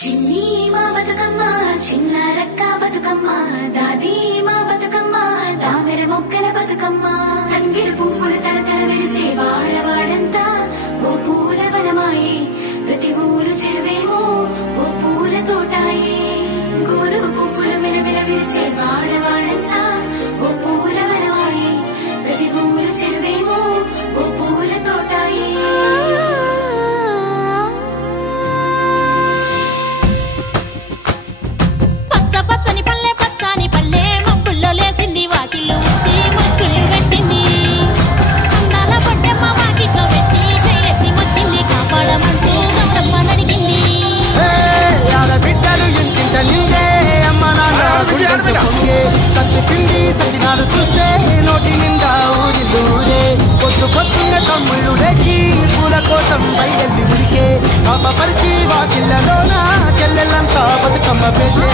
చిన్ని మా బతుకమ్మ చిన్న రక్క బతుకమ్మ దాది మా బతుకమ్మ దామెర మొక్కల బతుకమ్మ తంగిడు పువ్వులు తడతడ మెరిసే వాడవాడంతా ఓ పూల వనమాయే ప్రతి ఊరు చెరువేమో ఓ పూల తోటాయే గోరు పువ్వులు మెరమెర విరిసే వాడవాడంతా ఓ పూల వనమాయే ప్రతి ఊరు చెరువేమో ఓ పూల తోటాయే పచ్చని పల్లె పచ్చని పల్లె మబ్బుల్లో లేసింది వాకిళ్ళు వచ్చి ముక్కులు పెట్టింది అందాల పొట్టమ్మ వాకిట్లో పెట్టి చేయెత్తి మొత్తింది కాపాడమంటూ గౌరమ్మ నడిగింది బిడ్డలు ఇంటింట నిందే అమ్మ నాన్న గుండెంత పొంగే సత్తి పిండి సత్తినాడు చూస్తే నోటి నిండా ఊరిల్లూరే పొద్దు పొద్దున్న తమ్ముళ్ళు లేచి పూల కోసం బయలుదేరి ఉరికే శాపపరిచి వాకిళ్ళలోన చెల్లెళ్ళంతా బతుకమ్మ పెద్దే